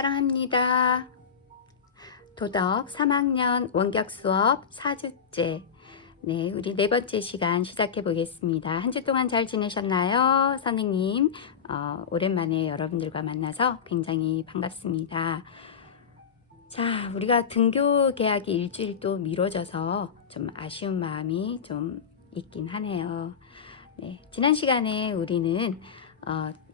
사랑합니다. 도덕 3학년 원격 수업 4주째. 네, 우리 네 번째 시간 시작해 보겠습니다. 한 주 동안 잘 지내셨나요? 선생님, 오랜만에 여러분들과 만나서 굉장히 반갑습니다. 자, 우리가 등교 개학이 일주일 또 미뤄져서 좀 아쉬운 마음이 좀 있긴 하네요. 네, 지난 시간에 우리는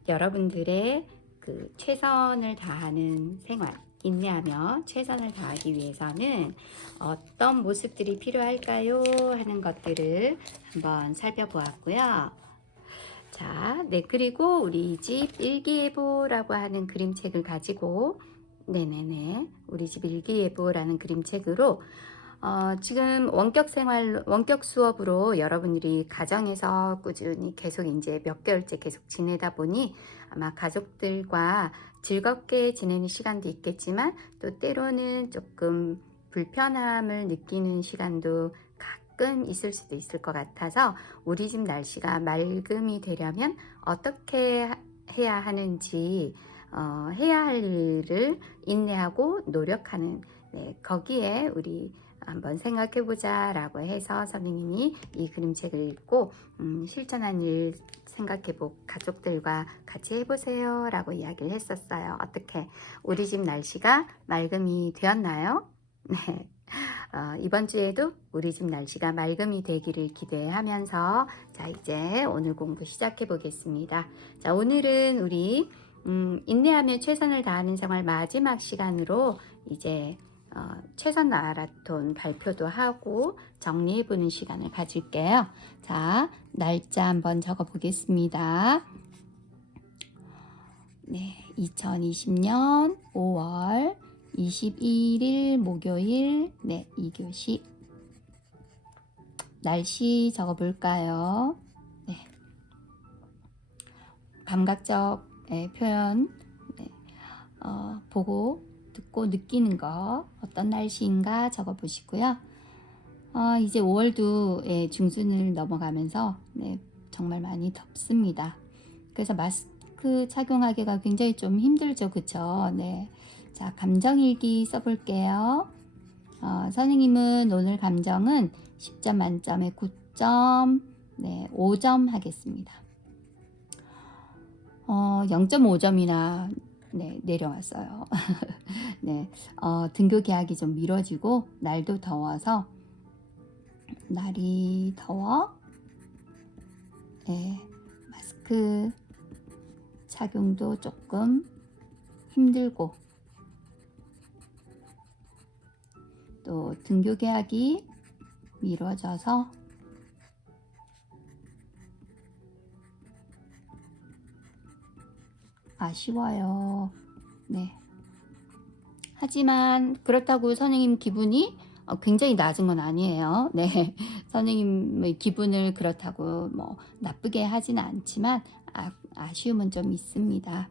여러분들의 그 최선을 다하는 생활, 인내하며 최선을 다하기 위해서는 어떤 모습들이 필요할까요? 하는 것들을 한번 살펴보았고요. 자, 네, 그리고 우리 집 일기예보라고 하는 그림책을 가지고, 네네네, 우리 집 일기예보라는 그림책으로 지금 원격 수업으로 여러분들이 가정에서 꾸준히 계속 이제 몇 개월째 계속 지내다 보니 아마 가족들과 즐겁게 지내는 시간도 있겠지만 또 때로는 조금 불편함을 느끼는 시간도 가끔 있을 수도 있을 것 같아서 우리 집 날씨가 맑음이 되려면 어떻게 해야 하는지 해야 할 일을 인내하고 노력하는, 네, 거기에 우리 한번 생각해 보자 라고 해서 선생님이 이 그림책을 읽고 실천한 일 생각해보고 가족들과 같이 해보세요 라고 이야기를 했었어요. 어떻게 우리 집 날씨가 맑음이 되었나요? 네. 이번 주에도 우리 집 날씨가 맑음이 되기를 기대하면서 자, 이제 오늘 공부 시작해 보겠습니다. 자, 오늘은 우리 인내하며 최선을 다하는 생활 마지막 시간으로 이제 최선 마라톤 발표도 하고 정리해보는 시간을 가질게요. 자, 날짜 한번 적어 보겠습니다. 네, 2020년 5월 21일 목요일, 네, 2교시. 날씨 적어 볼까요? 네. 감각적 표현, 네. 보고 듣고 느끼는 거 어떤 날씨인가 적어 보시고요. 이제 5월도 중순을 넘어가면서 네, 정말 많이 덥습니다. 그래서 마스크 착용하기가 굉장히 좀 힘들죠, 그쵸? 네. 자, 감정일기 써볼게요. 선생님은 오늘 감정은 10점 만점에 9점, 네, 5점 하겠습니다. 0.5점이나 네, 내려왔어요. 네, 등교 개학이 좀 미뤄지고 날도 더워서 날이 더워, 네, 마스크 착용도 조금 힘들고 또 등교 개학이 미뤄져서 아쉬워요. 네. 하지만 그렇다고 선생님 기분이 굉장히 낮은 건 아니에요. 네. 선생님의 기분을 그렇다고 뭐 나쁘게 하지는 않지만 아쉬움은 좀 있습니다.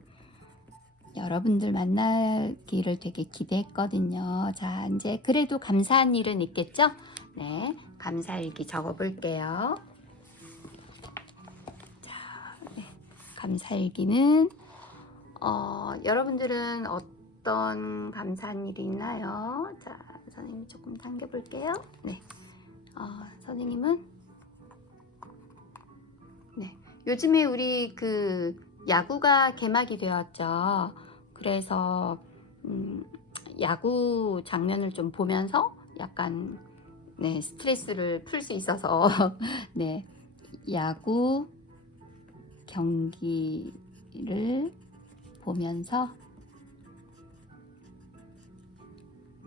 여러분들 만나기를 되게 기대했거든요. 자, 이제 그래도 감사한 일은 있겠죠? 네. 감사일기 적어 볼게요. 자, 네. 감사일기는 여러분들은 어떤 감사한 일이 있나요? 자, 선생님이 조금 당겨 볼게요. 네. 선생님은 네. 요즘에 우리 그 야구가 개막이 되었죠. 그래서 야구 장면을 좀 보면서 약간 네, 스트레스를 풀 수 있어서 네, 야구 경기를 보면서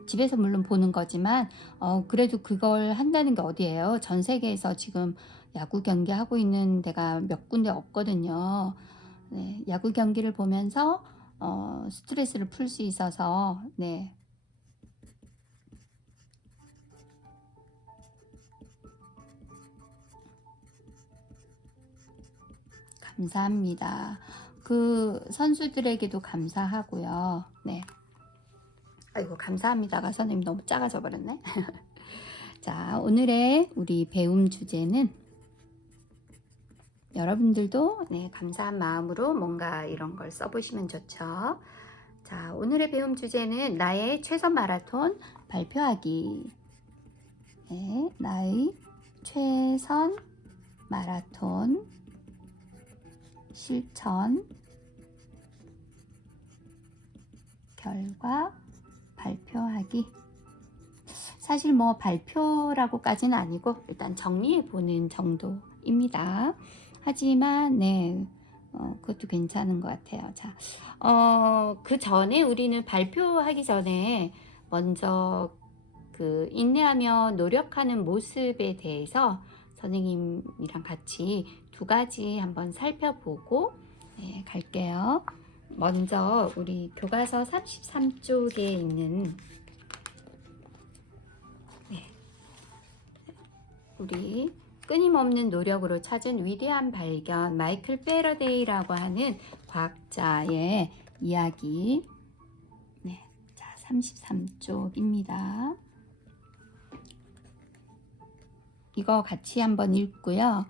집에서 물론 보는 거지만 그래도 그걸 한다는 게 어디예요? 전 세계에서 지금 야구 경기 하고 있는 데가 몇 군데 없거든요. 네, 야구 경기를 보면서 스트레스를 풀 수 있어서 네, 감사합니다. 그 선수들에게도 감사하고요. 네. 아이고, 감사합니다가 선생님 너무 작아져 버렸네. 자, 오늘의 우리 배움 주제는 여러분들도 네, 감사한 마음으로 뭔가 이런 걸 써보시면 좋죠. 자, 오늘의 배움 주제는 나의 최선 마라톤 발표하기. 네, 나의 최선 마라톤 실천 결과 발표하기. 사실 뭐 발표라고까지는 아니고 일단 정리해 보는 정도입니다. 하지만 네, 그것도 괜찮은 것 같아요. 자, 그 전에 우리는 발표하기 전에 먼저 그 인내하며 노력하는 모습에 대해서 선생님이랑 같이 두 가지 한번 살펴보고 네, 갈게요. 먼저 우리 교과서 33쪽에 있는 우리 끊임없는 노력으로 찾은 위대한 발견 마이클 패러데이라고 하는 과학자의 이야기. 네, 자 33쪽입니다. 이거 같이 한번 읽고요.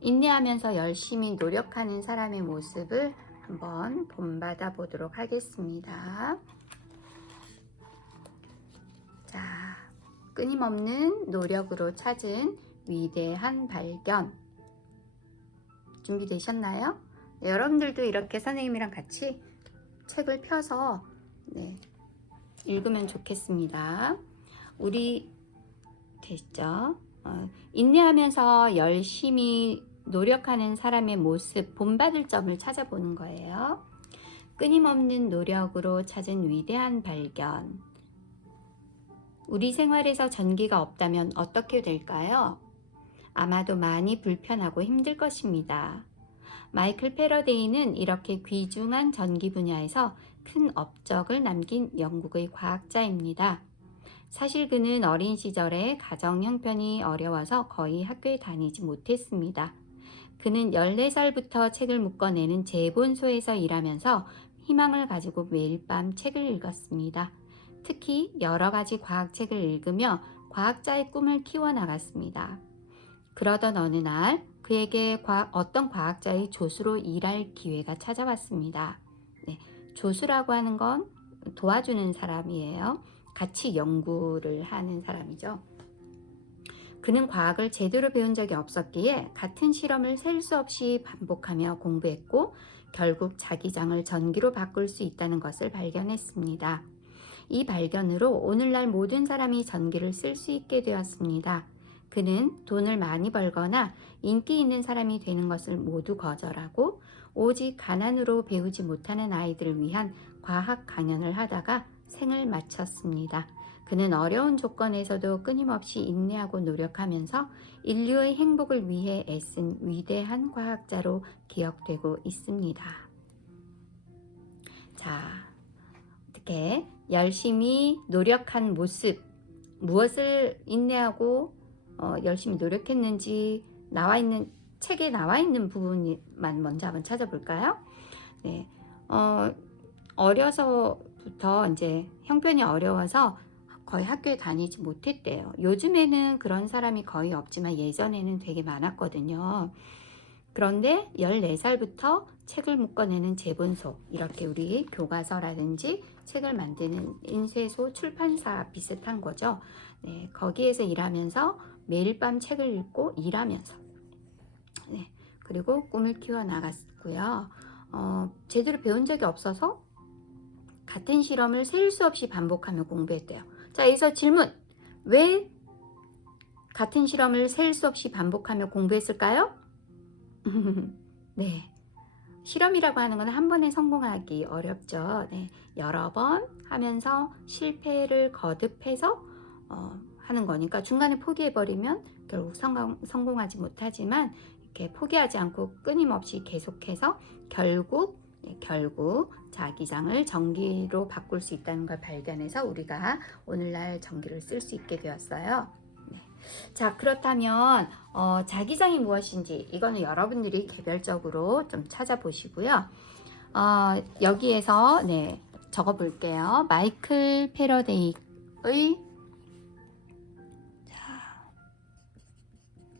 인내하면서 열심히 노력하는 사람의 모습을 한번 본받아 보도록 하겠습니다. 자, 끊임없는 노력으로 찾은 위대한 발견. 준비되셨나요? 네, 여러분들도 이렇게 선생님이랑 같이 책을 펴서 네, 읽으면 좋겠습니다. 우리 됐죠? 인내하면서 열심히 노력하는 사람의 모습, 본받을 점을 찾아보는 거예요. 끊임없는 노력으로 찾은 위대한 발견. 우리 생활에서 전기가 없다면 어떻게 될까요? 아마도 많이 불편하고 힘들 것입니다. 마이클 패러데이는 이렇게 귀중한 전기 분야에서 큰 업적을 남긴 영국의 과학자입니다. 사실 그는 어린 시절에 가정 형편이 어려워서 거의 학교에 다니지 못했습니다. 그는 14살부터 책을 묶어내는 제본소에서 일하면서 희망을 가지고 매일 밤 책을 읽었습니다. 특히 여러 가지 과학책을 읽으며 과학자의 꿈을 키워나갔습니다. 그러던 어느 날 그에게 어떤 과학자의 조수로 일할 기회가 찾아왔습니다. 네, 조수라고 하는 건 도와주는 사람이에요. 같이 연구를 하는 사람이죠. 그는 과학을 제대로 배운 적이 없었기에 같은 실험을 셀 수 없이 반복하며 공부했고 결국 자기장을 전기로 바꿀 수 있다는 것을 발견했습니다. 이 발견으로 오늘날 모든 사람이 전기를 쓸 수 있게 되었습니다. 그는 돈을 많이 벌거나 인기 있는 사람이 되는 것을 모두 거절하고 오직 가난으로 배우지 못하는 아이들을 위한 과학 강연을 하다가 생을 마쳤습니다. 그는 어려운 조건에서도 끊임없이 인내하고 노력하면서 인류의 행복을 위해 애쓴 위대한 과학자로 기억되고 있습니다. 자, 어떻게 열심히 노력한 모습, 무엇을 인내하고 열심히 노력했는지 책에 나와 있는 부분만 먼저 한번 찾아볼까요? 네, 어려서부터 이제 형편이 어려워서 거의 학교에 다니지 못했대요. 요즘에는 그런 사람이 거의 없지만 예전에는 되게 많았거든요. 그런데 14살부터 책을 묶어내는 제본소, 이렇게 우리 교과서라든지 책을 만드는 인쇄소, 출판사 비슷한 거죠. 네, 거기에서 일하면서 매일 밤 책을 읽고 일하면서 네, 그리고 꿈을 키워나갔고요. 제대로 배운 적이 없어서 같은 실험을 셀 수 없이 반복하며 공부했대요. 자, 여기서 질문. 왜 같은 실험을 셀 수 없이 반복하며 공부했을까요? 네. 실험이라고 하는 건 한 번에 성공하기 어렵죠. 네. 여러 번 하면서 실패를 거듭해서 하는 거니까 중간에 포기해버리면 결국 성공하지 못하지만 이렇게 포기하지 않고 끊임없이 계속해서 결국 자기장을 전기로 바꿀 수 있다는 걸 발견해서 우리가 오늘날 전기를 쓸 수 있게 되었어요. 네. 자, 그렇다면 자기장이 무엇인지 이거는 여러분들이 개별적으로 좀 찾아보시고요. 여기에서 네, 적어 볼게요. 마이클 패러데이의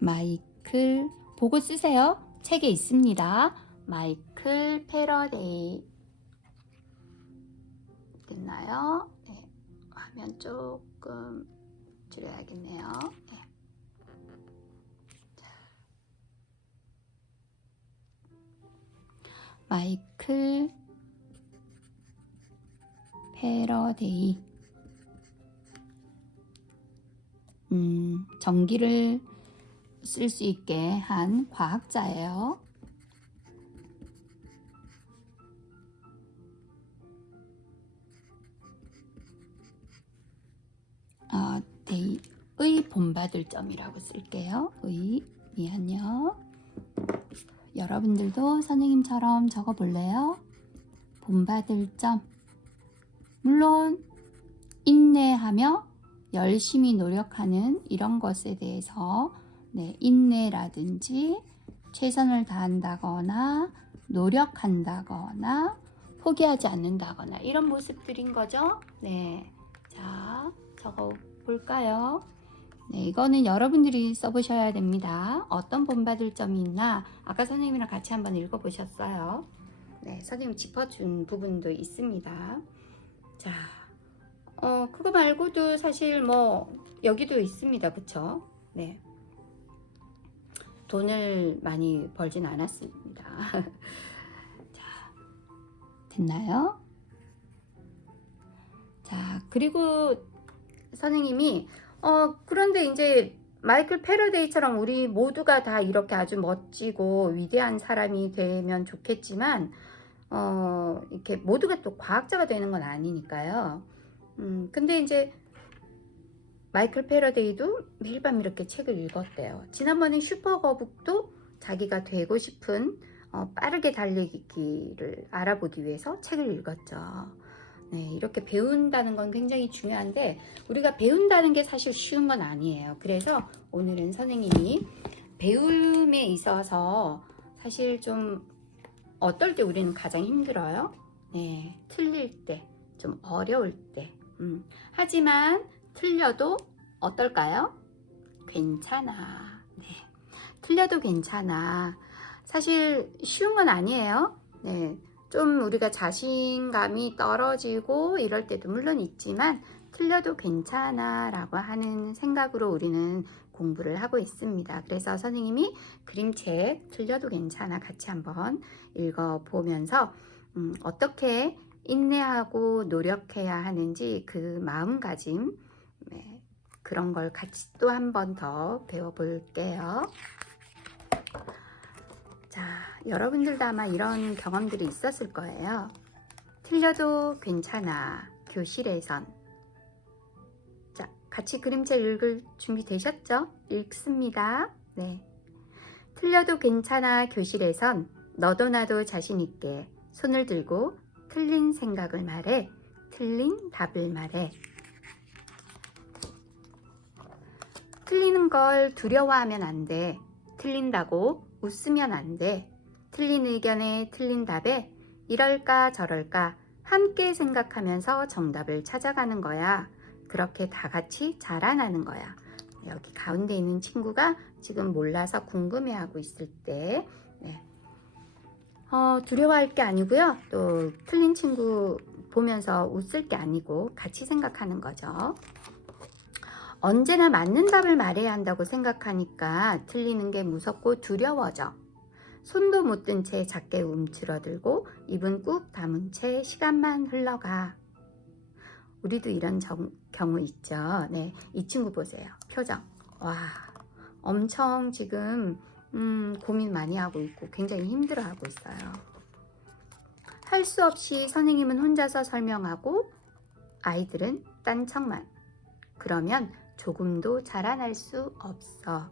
마이클 보고 쓰세요. 책에 있습니다. 마이클 패러데이 됐나요? 네. 화면 조금 줄여야겠네요. 네. 마이클 패러데이. 전기를 쓸 수 있게 한 과학자예요. 데이의 본받을 점이라고 쓸게요. 미안요. 여러분들도 선생님처럼 적어 볼래요? 본받을 점. 물론 인내하며 열심히 노력하는 이런 것에 대해서 인내라든지 최선을 다한다거나 노력한다거나 포기하지 않는다거나 이런 모습들인 거죠. 네, 자 적어 볼까요? 네, 이거는 여러분들이 써보셔야 됩니다. 어떤 본받을 점이 있나 아까 선생님이랑 같이 한번 읽어보셨어요. 네, 선생님 짚어준 부분도 있습니다. 자, 그거 말고도 사실 뭐 여기도 있습니다. 그쵸? 네, 돈을 많이 벌진 않았습니다. 자, 됐나요? 자, 그리고 선생님이 그런데 이제 마이클 패러데이처럼 우리 모두가 다 이렇게 아주 멋지고 위대한 사람이 되면 좋겠지만 이렇게 모두가 또 과학자가 되는 건 아니니까요. 근데 이제 마이클 패러데이도 매일 밤 이렇게 책을 읽었대요. 지난번에 슈퍼거북도 자기가 되고 싶은 빠르게 달리기를 알아보기 위해서 책을 읽었죠. 네, 이렇게 배운다는 건 굉장히 중요한데 우리가 배운다는 게 사실 쉬운 건 아니에요. 그래서 오늘은 선생님이 배움에 있어서 사실 좀 어떨 때 우리는 가장 힘들어요? 네, 틀릴 때, 좀 어려울 때. 하지만 틀려도 어떨까요? 괜찮아. 네, 틀려도 괜찮아. 사실 쉬운 건 아니에요. 네, 좀 우리가 자신감이 떨어지고 이럴 때도 물론 있지만 틀려도 괜찮아 라고 하는 생각으로 우리는 공부를 하고 있습니다. 그래서 선생님이 그림책 틀려도 괜찮아 같이 한번 읽어보면서 어떻게 인내하고 노력해야 하는지 그 마음가짐 그런 걸 같이 또 한 번 더 배워볼게요. 자, 여러분들도 아마 이런 경험들이 있었을 거예요. 틀려도 괜찮아, 교실에선. 자, 같이 그림책 읽을 준비 되셨죠? 읽습니다. 네. 틀려도 괜찮아, 교실에선 너도 나도 자신 있게 손을 들고 틀린 생각을 말해, 틀린 답을 말해. 틀리는 걸 두려워하면 안 돼. 틀린다고 웃으면 안 돼. 틀린 의견에 틀린 답에 이럴까 저럴까 함께 생각하면서 정답을 찾아가는 거야. 그렇게 다 같이 자라나는 거야. 여기 가운데 있는 친구가 지금 몰라서 궁금해하고 있을 때 두려워할 게 아니고요. 또 틀린 친구 보면서 웃을 게 아니고 같이 생각하는 거죠. 언제나 맞는 답을 말해야 한다고 생각하니까 틀리는 게 무섭고 두려워져. 손도 못 든 채 작게 움츠러들고 입은 꾹 다문 채 시간만 흘러가. 우리도 이런 경우 있죠. 네, 이 친구 보세요. 표정. 와, 엄청 지금 고민 많이 하고 있고 굉장히 힘들어하고 있어요. 할 수 없이 선생님은 혼자서 설명하고 아이들은 딴척만. 그러면 조금도 자라날 수 없어.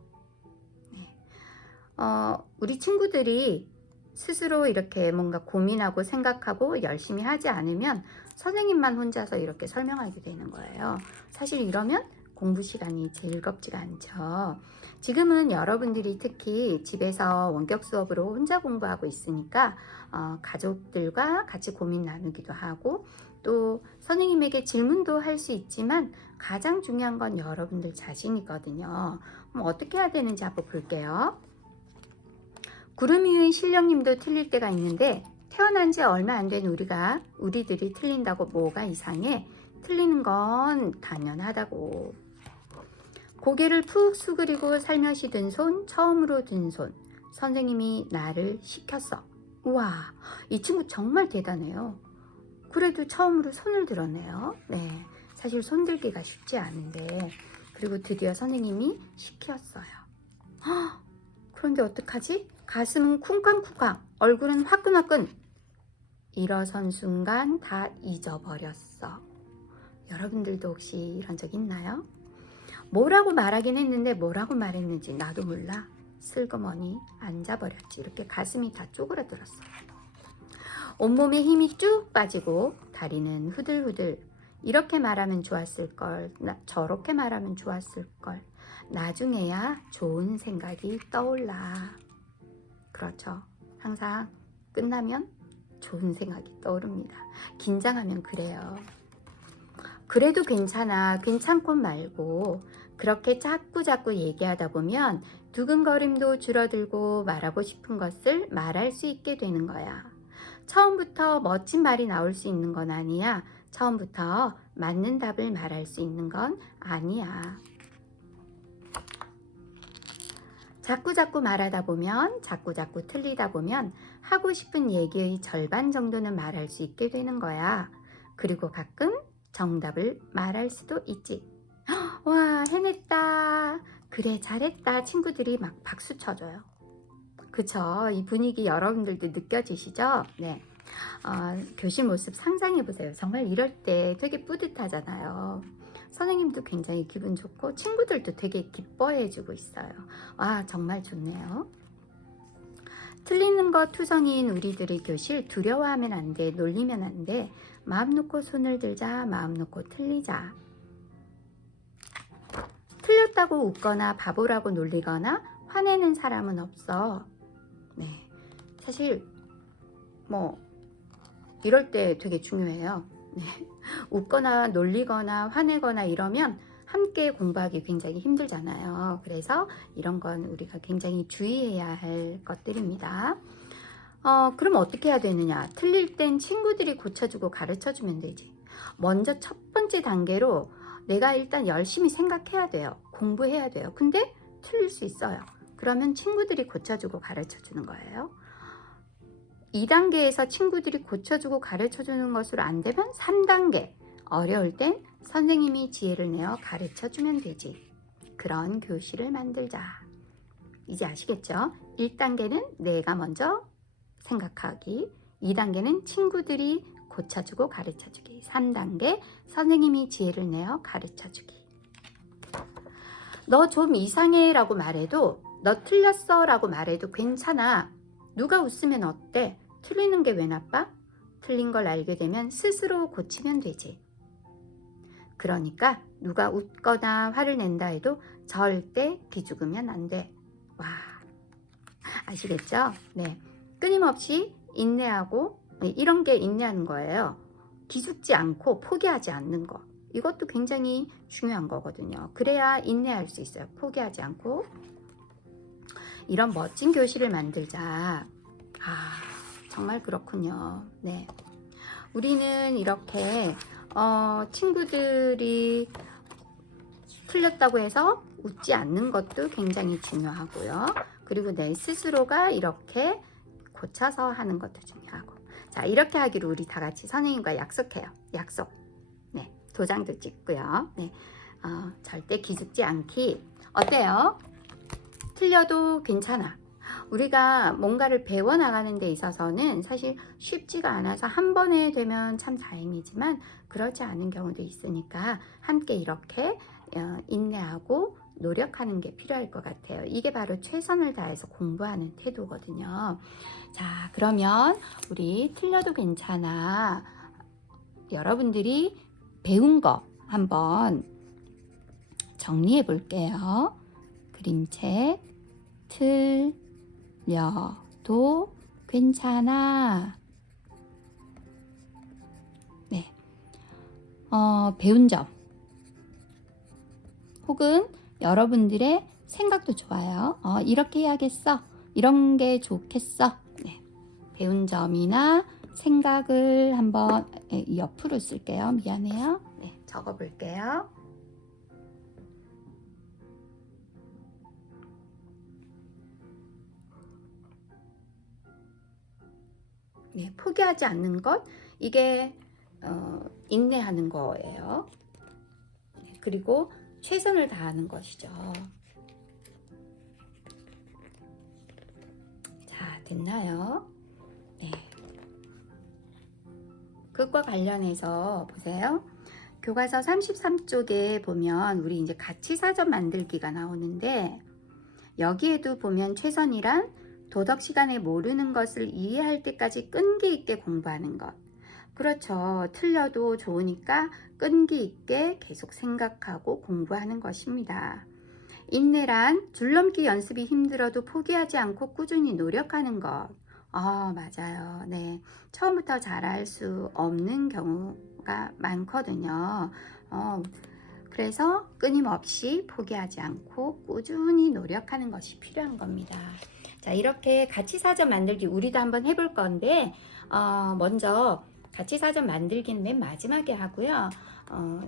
네. 우리 친구들이 스스로 이렇게 뭔가 고민하고 생각하고 열심히 하지 않으면 선생님만 혼자서 이렇게 설명하게 되는 거예요. 사실 이러면 공부 시간이 즐겁지가 않죠. 지금은 여러분들이 특히 집에서 원격 수업으로 혼자 공부하고 있으니까 가족들과 같이 고민 나누기도 하고 또 선생님에게 질문도 할 수 있지만 가장 중요한 건 여러분들 자신이거든요. 그럼 어떻게 해야 되는지 한번 볼게요. 구름 위의 신령님도 틀릴 때가 있는데 태어난 지 얼마 안 된 우리들이 틀린다고 뭐가 이상해? 틀리는 건 당연하다고. 고개를 푹 수그리고 살며시 든 손, 처음으로 든 손. 선생님이 나를 시켰어. 우와, 이 친구 정말 대단해요. 그래도 처음으로 손을 들었네요. 네, 사실 손 들기가 쉽지 않은데, 그리고 드디어 선생님이 시켰어요. 헉, 그런데 어떡하지? 가슴은 쿵쾅쿵쾅, 얼굴은 화끈화끈. 일어선 순간 다 잊어버렸어. 여러분들도 혹시 이런 적 있나요? 뭐라고 말하긴 했는데 뭐라고 말했는지 나도 몰라. 슬그머니 앉아버렸지. 이렇게 가슴이 다 쪼그라들었어요. 온몸에 힘이 쭉 빠지고 다리는 후들후들. 이렇게 말하면 좋았을걸. 저렇게 말하면 좋았을걸. 나중에야 좋은 생각이 떠올라. 그렇죠. 항상 끝나면 좋은 생각이 떠오릅니다. 긴장하면 그래요. 그래도 괜찮아, 괜찮건 말고 그렇게 자꾸 얘기하다 보면 두근거림도 줄어들고 말하고 싶은 것을 말할 수 있게 되는 거야. 처음부터 멋진 말이 나올 수 있는 건 아니야. 처음부터 맞는 답을 말할 수 있는 건 아니야. 자꾸 말하다 보면, 자꾸 틀리다 보면 하고 싶은 얘기의 절반 정도는 말할 수 있게 되는 거야. 그리고 가끔 정답을 말할 수도 있지. 와, 해냈다. 그래, 잘했다. 친구들이 막 박수 쳐줘요. 그쵸? 이 분위기 여러분들도 느껴지시죠? 네. 교실 모습 상상해보세요. 정말 이럴 때 되게 뿌듯하잖아요. 선생님도 굉장히 기분 좋고 친구들도 되게 기뻐해주고 있어요. 와, 정말 좋네요. 틀리는 것 투성이인 우리들의 교실, 두려워하면 안 돼. 놀리면 안 돼. 마음 놓고 손을 들자. 마음 놓고 틀리자. 틀렸다고 웃거나 바보라고 놀리거나 화내는 사람은 없어. 네, 사실 뭐 이럴 때 되게 중요해요. 네. 웃거나 놀리거나 화내거나 이러면 함께 공부하기 굉장히 힘들잖아요. 그래서 이런 건 우리가 굉장히 주의해야 할 것들입니다. 그럼 어떻게 해야 되느냐? 틀릴 땐 친구들이 고쳐주고 가르쳐주면 되지. 먼저 첫 번째 단계로 내가 일단 열심히 생각해야 돼요. 공부해야 돼요. 근데 틀릴 수 있어요. 그러면 친구들이 고쳐주고 가르쳐주는 거예요. 2단계에서 친구들이 고쳐주고 가르쳐주는 것으로 안 되면 3단계. 어려울 땐 선생님이 지혜를 내어 가르쳐주면 되지. 그런 교실을 만들자. 이제 아시겠죠? 1단계는 내가 먼저 생각하기. 2단계는 친구들이 고쳐주고 가르쳐주기. 3단계 선생님이 지혜를 내어 가르쳐주기. 너 좀 이상해 라고 말해도, 너 틀렸어 라고 말해도 괜찮아. 누가 웃으면 어때? 틀리는 게 왜 나빠? 틀린 걸 알게 되면 스스로 고치면 되지. 그러니까 누가 웃거나 화를 낸다 해도 절대 기죽으면 안 돼. 와, 아시겠죠? 네, 끊임없이 인내하고, 이런 게 인내하는 거예요. 기죽지 않고 포기하지 않는 거. 이것도 굉장히 중요한 거거든요. 그래야 인내할 수 있어요. 포기하지 않고. 이런 멋진 교실을 만들자. 정말 그렇군요. 네, 우리는 이렇게 친구들이 틀렸다고 해서 웃지 않는 것도 굉장히 중요하고요. 그리고 내 스스로가 이렇게 고쳐서 하는 것도 중요하고. 자, 이렇게 하기로 우리 다 같이 선생님과 약속해요. 약속. 네, 도장도 찍고요. 네, 절대 기죽지 않기. 어때요? 틀려도 괜찮아. 우리가 뭔가를 배워나가는 데 있어서는 사실 쉽지가 않아서 한 번에 되면 참 다행이지만 그렇지 않은 경우도 있으니까 함께 이렇게 인내하고 노력하는 게 필요할 것 같아요. 이게 바로 최선을 다해서 공부하는 태도거든요. 자, 그러면 우리 틀려도 괜찮아. 여러분들이 배운 거 한번 정리해 볼게요. 그림책 틀려도 괜찮아. 네, 배운 점 혹은 여러분들의 생각도 좋아요. 이렇게 해야겠어. 이런 게 좋겠어. 네, 배운 점이나 생각을 한번 옆으로 쓸게요. 미안해요. 네, 적어 볼게요. 네, 포기하지 않는 것, 이게 인내하는 거예요. 네, 그리고 최선을 다하는 것이죠. 자, 됐나요? 네. 그것과 관련해서 보세요. 교과서 33쪽에 보면 우리 이제 가치사전 만들기가 나오는데, 여기에도 보면 최선이란 도덕 시간에 모르는 것을 이해할 때까지 끈기 있게 공부하는 것. 그렇죠. 틀려도 좋으니까 끈기 있게 계속 생각하고 공부하는 것입니다. 인내란 줄넘기 연습이 힘들어도 포기하지 않고 꾸준히 노력하는 것. 맞아요. 네. 처음부터 잘할 수 없는 경우가 많거든요. 그래서 끊임없이 포기하지 않고 꾸준히 노력하는 것이 필요한 겁니다. 자, 이렇게 가치사전 만들기 우리도 한번 해볼 건데, 먼저 가치사전 만들기는 맨 마지막에 하고요.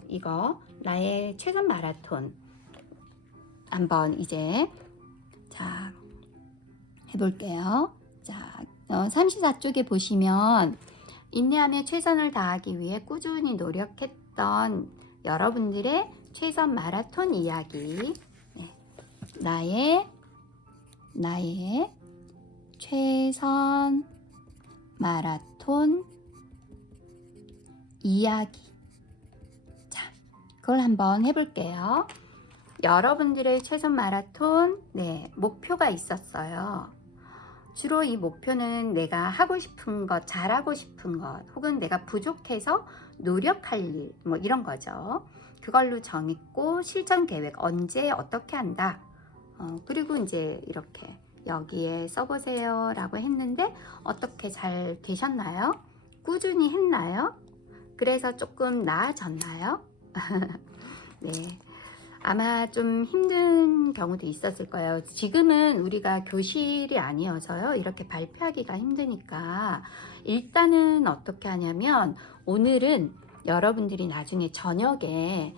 이거 나의 최선 마라톤 한번 이제 자 해볼게요. 자, 34쪽에 보시면 인내하며 최선을 다하기 위해 꾸준히 노력했던 여러분들의 최선 마라톤 이야기. 네. 나의 최선 마라톤 이야기. 자, 그걸 한번 해볼게요. 여러분들의 최선 마라톤, 네, 목표가 있었어요. 주로 이 목표는 내가 하고 싶은 것, 잘하고 싶은 것, 혹은 내가 부족해서 노력할 일, 뭐 이런 거죠. 그걸로 정했고, 실천 계획, 언제 어떻게 한다. 그리고 이제 이렇게 여기에 써보세요 라고 했는데, 어떻게 잘 되셨나요? 꾸준히 했나요? 그래서 조금 나아졌나요? 네. 아마 좀 힘든 경우도 있었을 거예요. 지금은 우리가 교실이 아니어서요. 이렇게 발표하기가 힘드니까 일단은 어떻게 하냐면, 오늘은 여러분들이 나중에 저녁에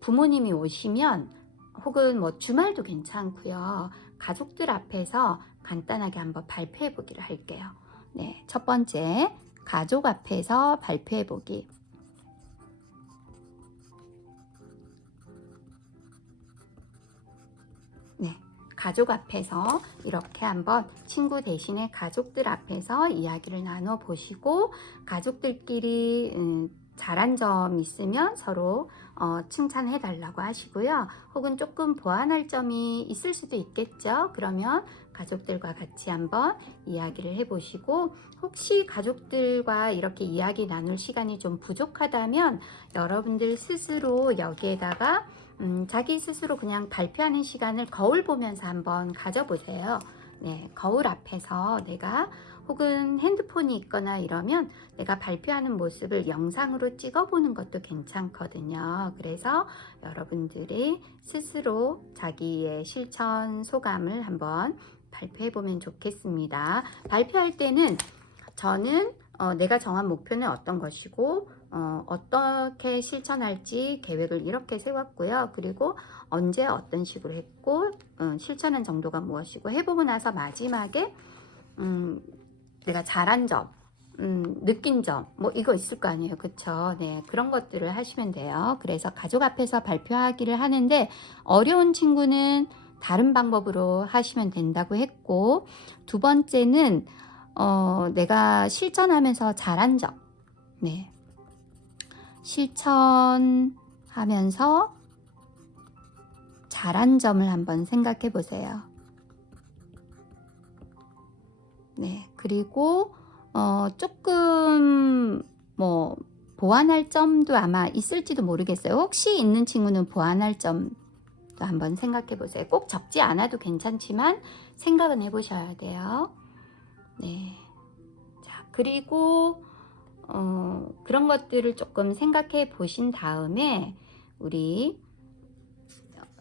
부모님이 오시면, 혹은 뭐 주말도 괜찮고요. 가족들 앞에서 간단하게 한번 발표해 보기를 할게요. 네, 첫 번째, 가족 앞에서 발표해 보기. 네, 가족 앞에서 이렇게 한번 친구 대신에 가족들 앞에서 이야기를 나눠 보시고, 가족들끼리 잘한 점 있으면 서로 칭찬해 달라고 하시고요. 혹은 조금 보완할 점이 있을 수도 있겠죠. 그러면 가족들과 같이 한번 이야기를 해 보시고, 혹시 가족들과 이렇게 이야기 나눌 시간이 좀 부족하다면 여러분들 스스로 여기에다가 자기 스스로 그냥 발표하는 시간을 거울 보면서 한번 가져보세요. 네, 거울 앞에서 내가, 혹은 핸드폰이 있거나 이러면 내가 발표하는 모습을 영상으로 찍어보는 것도 괜찮거든요. 그래서 여러분들이 스스로 자기의 실천 소감을 한번 발표해보면 좋겠습니다. 발표할 때는 저는 내가 정한 목표는 어떤 것이고, 어떻게 실천할지 계획을 이렇게 세웠고요. 그리고 언제 어떤 식으로 했고, 실천한 정도가 무엇이고, 해보고 나서 마지막에 내가 잘한 점, 느낀 점, 뭐 이거 있을 거 아니에요. 그쵸? 네, 그런 것들을 하시면 돼요. 그래서 가족 앞에서 발표하기를 하는데, 어려운 친구는 다른 방법으로 하시면 된다고 했고, 두 번째는 내가 실천하면서 잘한 점. 네. 실천하면서 잘한 점을 한번 생각해 보세요. 네. 그리고 조금 뭐 보완할 점도 아마 있을지도 모르겠어요. 혹시 있는 친구는 보완할 점도 한번 생각해 보세요. 꼭 적지 않아도 괜찮지만 생각은 해 보셔야 돼요. 네. 자, 그리고 그런 것들을 조금 생각해 보신 다음에 우리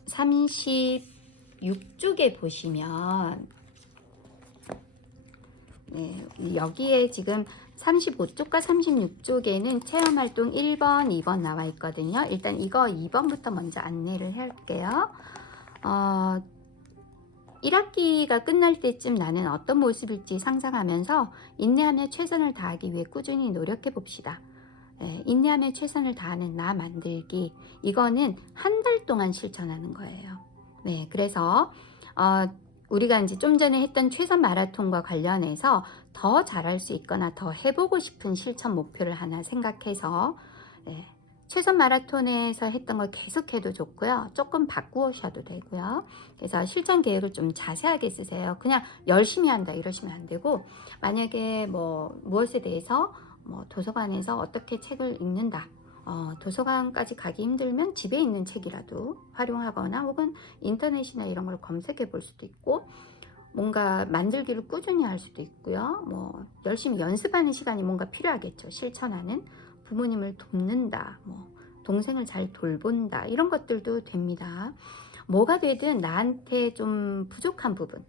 36쪽에 보시면 네, 여기에 지금 35쪽과 36쪽에는 체험활동 1번, 2번 나와 있거든요. 일단 이거 2번부터 먼저 안내를 할게요. 1학기가 끝날 때쯤 나는 어떤 모습일지 상상하면서 인내하며 최선을 다하기 위해 꾸준히 노력해 봅시다. 인내하며 최선을 다하는 나 만들기. 이거는 한 달 동안 실천하는 거예요. 네, 그래서 우리가 이제 좀 전에 했던 최선 마라톤과 관련해서 더 잘할 수 있거나 더 해보고 싶은 실천 목표를 하나 생각해서 최선 마라톤에서 했던 걸 계속해도 좋고요. 조금 바꾸셔도 되고요. 그래서 실천 계획을 좀 자세하게 쓰세요. 그냥 열심히 한다 이러시면 안 되고, 만약에 뭐 무엇에 대해서 도서관에서 어떻게 책을 읽는다, 도서관까지 가기 힘들면 집에 있는 책이라도 활용하거나 혹은 인터넷이나 이런 걸 검색해 볼 수도 있고, 뭔가 만들기를 꾸준히 할 수도 있고요. 뭐 열심히 연습하는 시간이 뭔가 필요하겠죠. 실천하는, 부모님을 돕는다, 뭐 동생을 잘 돌본다, 이런 것들도 됩니다. 뭐가 되든 나한테 좀 부족한 부분,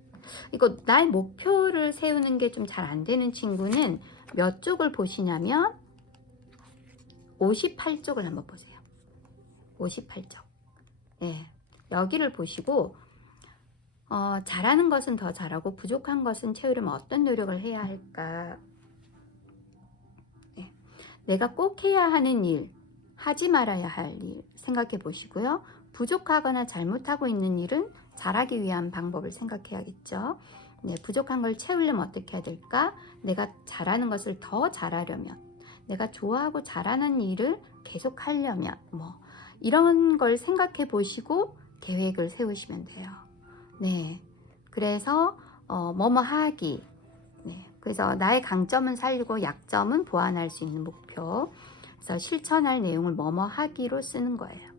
이거 나의 목표를 세우는 게 좀 잘 안 되는 친구는 몇 쪽을 보시냐면 58쪽을 한번 보세요. 58쪽. 예, 여기를 보시고 잘하는 것은 더 잘하고 부족한 것은 채우려면 어떤 노력을 해야 할까? 예, 내가 꼭 해야 하는 일, 하지 말아야 할 일 생각해 보시고요. 부족하거나 잘못하고 있는 일은 잘하기 위한 방법을 생각해야겠죠. 네, 부족한 걸 채우려면 어떻게 해야 될까? 내가 잘하는 것을 더 잘하려면, 내가 좋아하고 잘하는 일을 계속 하려면, 뭐 이런 걸 생각해 보시고 계획을 세우시면 돼요. 네, 그래서 뭐뭐 하기. 네, 그래서 나의 강점은 살리고 약점은 보완할 수 있는 목표. 그래서 실천할 내용을 뭐뭐 하기로 쓰는 거예요.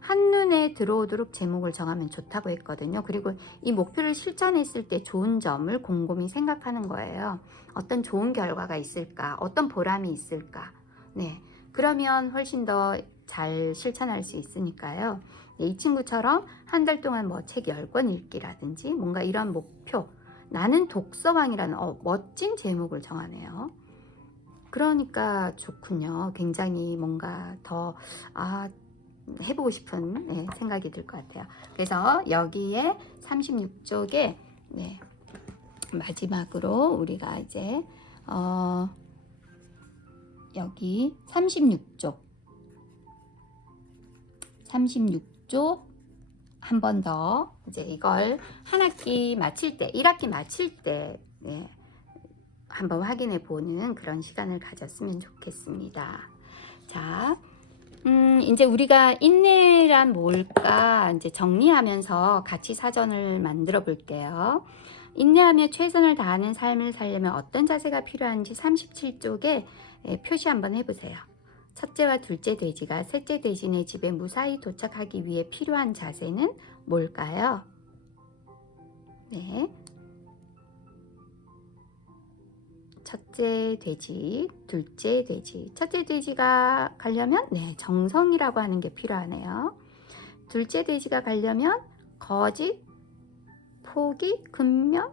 한눈에 들어오도록 제목을 정하면 좋다고 했거든요. 그리고 이 목표를 실천했을 때 좋은 점을 곰곰이 생각하는 거예요. 어떤 좋은 결과가 있을까? 어떤 보람이 있을까? 네, 그러면 훨씬 더 잘 실천할 수 있으니까요. 네, 이 친구처럼 한 달 동안 뭐 책 10권 읽기라든지 뭔가 이런 목표, 나는 독서왕이라는 멋진 제목을 정하네요. 그러니까 좋군요. 굉장히 뭔가 더 해보고 싶은 생각이 들 것 같아요. 그래서 여기에 36쪽에 마지막으로 우리가 이제 여기 36쪽 한 번 더 이제 이걸 한 학기 마칠 때, 1학기 마칠 때 한번 확인해 보는 그런 시간을 가졌으면 좋겠습니다. 자, 이제 우리가 인내란 뭘까 이제 정리하면서 같이 사전을 만들어 볼게요. 인내하며 최선을 다하는 삶을 살려면 어떤 자세가 필요한지 37쪽에 표시 한번 해보세요. 첫째와 둘째 돼지가 셋째 돼지네 집에 무사히 도착하기 위해 필요한 자세는 뭘까요? 네. 첫째 돼지, 둘째 돼지. 첫째 돼지가 가려면 정성이라고 하는 게 필요하네요. 둘째 돼지가 가려면 거짓, 포기, 근면,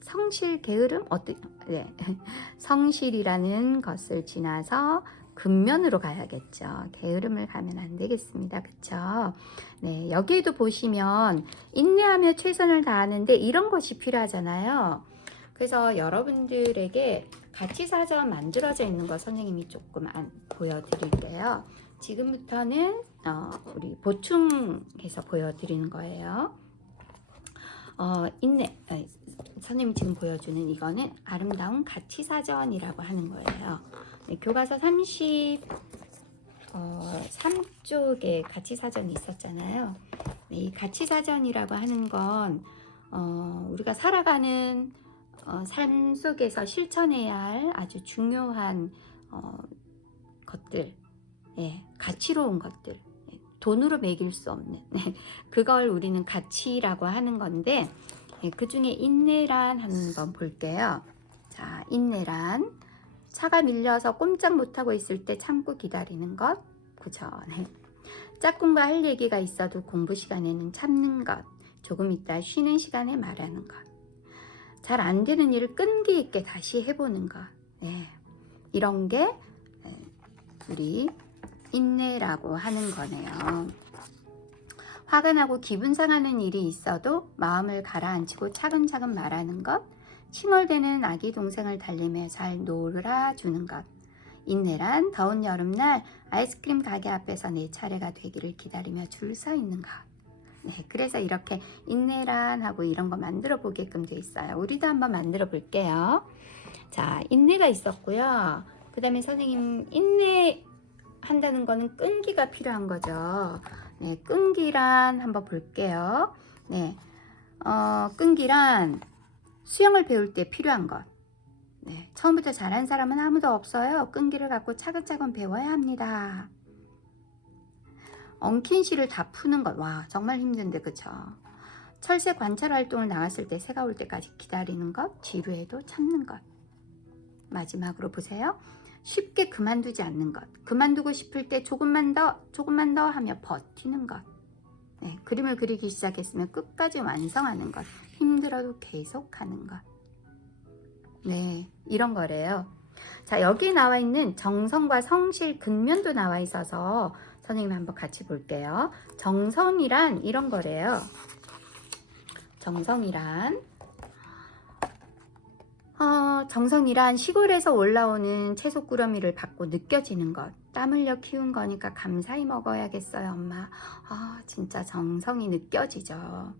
성실, 게으름, 성실이라는 것을 지나서 근면으로 가야겠죠. 게으름을 가면 안 되겠습니다. 그쵸? 네, 여기에도 보시면 인내하며 최선을 다하는데 이런 것이 필요하잖아요. 그래서 여러분들에게 가치 사전 만들어져 있는 거 선생님이 조금 보여드릴게요. 지금부터는 우리 보충해서 보여드리는 거예요. 선생님이 지금 보여주는 이거는 아름다운 가치 사전이라고 하는 거예요. 네, 교과서 33쪽에 가치 사전이 있었잖아요. 네, 이 가치 사전이라고 하는 건 우리가 살아가는 삶 속에서 실천해야 할 아주 중요한 것들, 가치로운 것들, 돈으로 매길 수 없는 그걸 우리는 가치라고 하는 건데, 그 중에 인내란 한번 볼게요. 자, 인내란 차가 밀려서 꼼짝 못하고 있을 때 참고 기다리는 것, 그죠? 짝꿍과 할 얘기가 있어도 공부 시간에는 참는 것, 조금 있다 쉬는 시간에 말하는 것. 잘 안 되는 일을 끈기 있게 다시 해보는 것. 네. 이런 게 우리 인내라고 하는 거네요. 화가 나고 기분 상하는 일이 있어도 마음을 가라앉히고 차근차근 말하는 것. 칭얼대는 아기 동생을 달래며 잘 놀아주는 것. 인내란 더운 여름날 아이스크림 가게 앞에서 내 차례가 되기를 기다리며 줄 서 있는 것. 네, 그래서 이렇게 인내란 하고 이런 거 만들어 보게끔 돼 있어요. 우리도 한번 만들어 볼게요. 자, 인내가 있었고요. 그 다음에 선생님, 인내한다는 거는 끈기가 필요한 거죠. 네, 끈기란 한번 볼게요. 네, 끈기란 수영을 배울 때 필요한 것. 네, 처음부터 잘한 사람은 아무도 없어요. 끈기를 갖고 차근차근 배워야 합니다. 엉킨 실을 다 푸는 것. 와, 정말 힘든데, 그쵸? 철새 관찰 활동을 나갔을 때 새가 올 때까지 기다리는 것. 지루해도 참는 것. 마지막으로 보세요. 쉽게 그만두지 않는 것. 그만두고 싶을 때 조금만 더 하며 버티는 것. 네, 그림을 그리기 시작했으면 끝까지 완성하는 것. 힘들어도 계속하는 것. 네, 이런 거래요. 자, 여기 나와 있는 정성과 성실, 근면도 나와 있어서 선생님 한번 같이 볼게요. 정성이란 이런 거래요. 정성이란 시골에서 올라오는 채소 꾸러미를 받고 느껴지는 것. 땀 흘려 키운 거니까 감사히 먹어야겠어요, 엄마. 진짜 정성이 느껴지죠.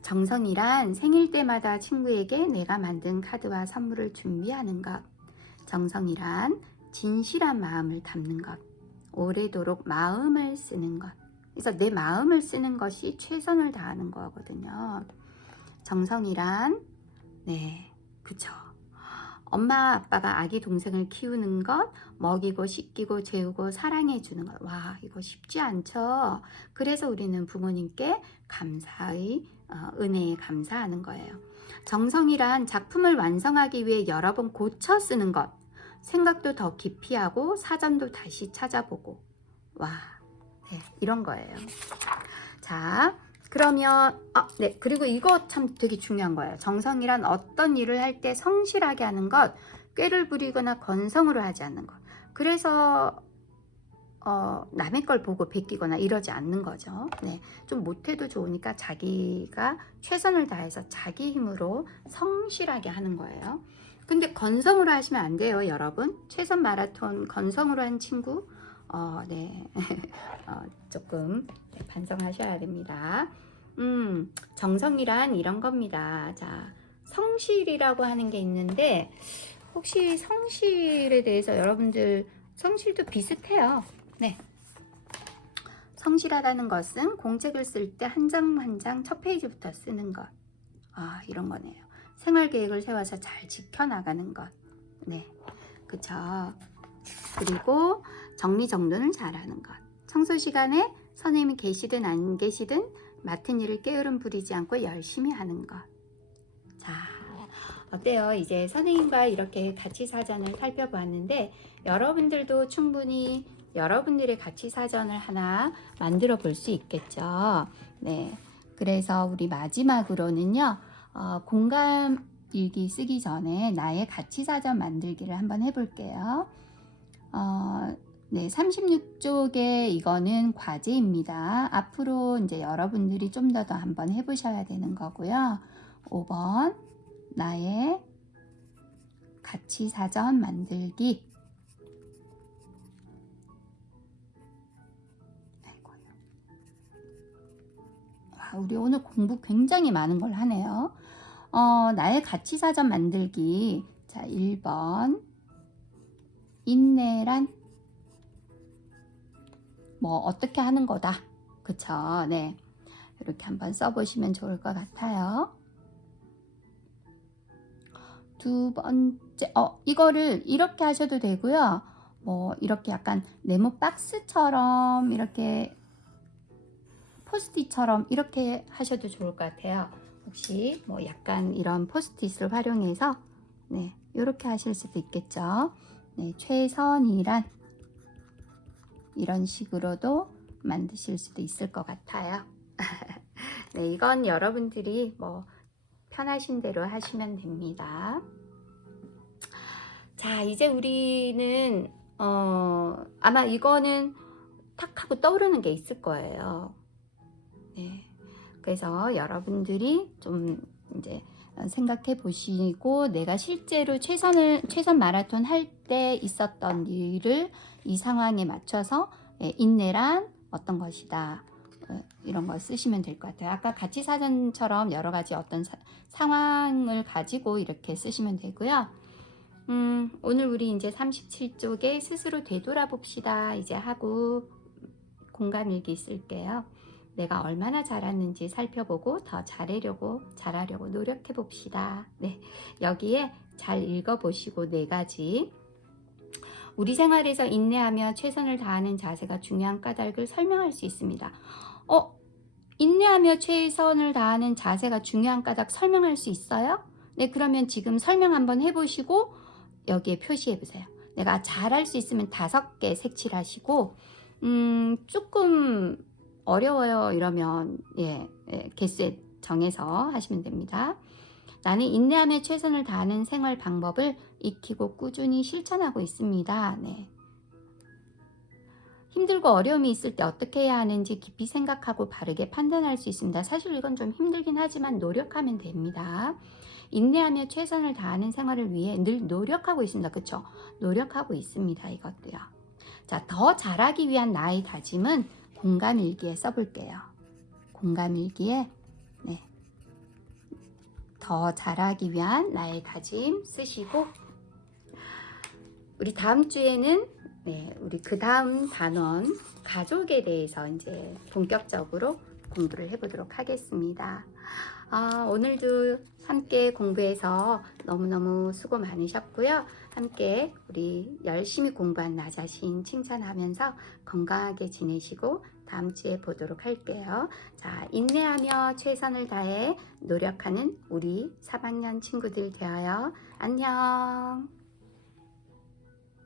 정성이란 생일 때마다 친구에게 내가 만든 카드와 선물을 준비하는 것. 정성이란 진실한 마음을 담는 것. 오래도록 마음을 쓰는 것. 그래서 내 마음을 쓰는 것이 최선을 다하는 거거든요. 정성이란 네, 그쵸. 엄마 아빠가 아기 동생을 키우는 것, 먹이고 씻기고 재우고 사랑해 주는 것. 와, 이거 쉽지 않죠. 그래서 우리는 부모님께 감사의 은혜에 감사하는 거예요. 정성이란 작품을 완성하기 위해 여러 번 고쳐 쓰는 것. 생각도 더 깊이 하고 사전도 다시 찾아보고. 와, 네, 이런 거예요. 자, 그러면 네, 그리고 이거 참 되게 중요한 거예요. 정성이란 어떤 일을 할 때 성실하게 하는 것, 꾀를 부리거나 건성으로 하지 않는 것. 그래서 남의 걸 보고 베끼거나 이러지 않는 거죠. 네, 좀 못해도 좋으니까 자기가 최선을 다해서 자기 힘으로 성실하게 하는 거예요. 근데 건성으로 하시면 안 돼요, 여러분. 최선 마라톤 건성으로 한 친구 네. 조금 반성하셔야 됩니다. 정성이란 이런 겁니다. 자, 성실이라고 하는 게 있는데 혹시 성실에 대해서 여러분들 성실도 비슷해요. 네. 성실하다는 것은 공책을 쓸 때 한 장 한 장 첫 페이지부터 쓰는 것. 이런 거네요. 생활 계획을 세워서 잘 지켜나가는 것. 네. 그쵸. 그리고 정리정돈을 잘하는 것. 청소 시간에 선생님이 계시든 안 계시든 맡은 일을 게으름 부리지 않고 열심히 하는 것. 자, 어때요? 이제 선생님과 이렇게 가치 사전을 살펴보았는데 여러분들도 충분히 여러분들의 가치 사전을 하나 만들어 볼 수 있겠죠. 네. 그래서 우리 마지막으로는요, 공감 일기 쓰기 전에 나의 가치 사전 만들기를 한번 해볼게요. 네, 36쪽에 이거는 과제입니다. 앞으로 이제 여러분들이 좀 더 한번 해보셔야 되는 거고요. 5번, 나의 가치 사전 만들기. 와, 우리 오늘 공부 굉장히 많은 걸 하네요. 나의 가치 사전 만들기. 자, 1번. 인내란 뭐 어떻게 하는 거다. 그쵸? 네. 이렇게 한번 써보시면 좋을 것 같아요. 두 번째, 이거를 이렇게 하셔도 되고요. 뭐 이렇게 약간 네모 박스처럼 이렇게 포스트잇처럼 이렇게 하셔도 좋을 것 같아요. 혹시 뭐 약간 이런 포스트잇을 활용해서 네, 이렇게 하실 수도 있겠죠. 네, 최선이란 이런 식으로도 만드실 수도 있을 것 같아요. 네, 이건 여러분들이 뭐 편하신 대로 하시면 됩니다. 자, 이제 우리는 아마 이거는 탁 하고 떠오르는 게 있을 거예요. 네. 그래서 여러분들이 좀 이제 생각해 보시고 내가 실제로 최선 마라톤 할 때 있었던 일을 이 상황에 맞춰서 인내란 어떤 것이다. 이런 거 쓰시면 될 것 같아요. 아까 가치 사전처럼 여러 가지 어떤 상황을 가지고 이렇게 쓰시면 되고요. 오늘 우리 이제 37쪽에 스스로 되돌아봅시다 이제 하고 공감 일기 쓸게요. 내가 얼마나 잘했는지 살펴보고 더 잘하려고 노력해 봅시다. 네, 여기에 잘 읽어보시고 4가지. 우리 생활에서 인내하며 최선을 다하는 자세가 중요한 까닭을 설명할 수 있습니다. 인내하며 최선을 다하는 자세가 중요한 까닭 설명할 수 있어요? 네, 그러면 지금 설명 한번 해보시고 여기에 표시해 보세요. 내가 잘할 수 있으면 5개 색칠 하시고 조금 어려워요 이러면 개수에 정해서 하시면 됩니다. 나는 인내하며 최선을 다하는 생활 방법을 익히고 꾸준히 실천하고 있습니다. 네. 힘들고 어려움이 있을 때 어떻게 해야 하는지 깊이 생각하고 바르게 판단할 수 있습니다. 사실 이건 좀 힘들긴 하지만 노력하면 됩니다. 인내하며 최선을 다하는 생활을 위해 늘 노력하고 있습니다. 그쵸? 노력하고 있습니다. 이것도요. 자, 더 잘하기 위한 나의 다짐은 공감일기에 써볼게요. 공감일기에 더 잘하기 위한 나의 다짐 쓰시고 우리 다음 주에는 우리 그 다음 단원 가족에 대해서 이제 본격적으로 공부를 해보도록 하겠습니다. 오늘도 함께 공부해서 너무너무 수고 많으셨고요. 함께 우리 열심히 공부한 나 자신 칭찬하면서 건강하게 지내시고 다음 주에 보도록 할게요. 자, 인내하며 최선을 다해 노력하는 우리 3학년 친구들 되어요. 안녕.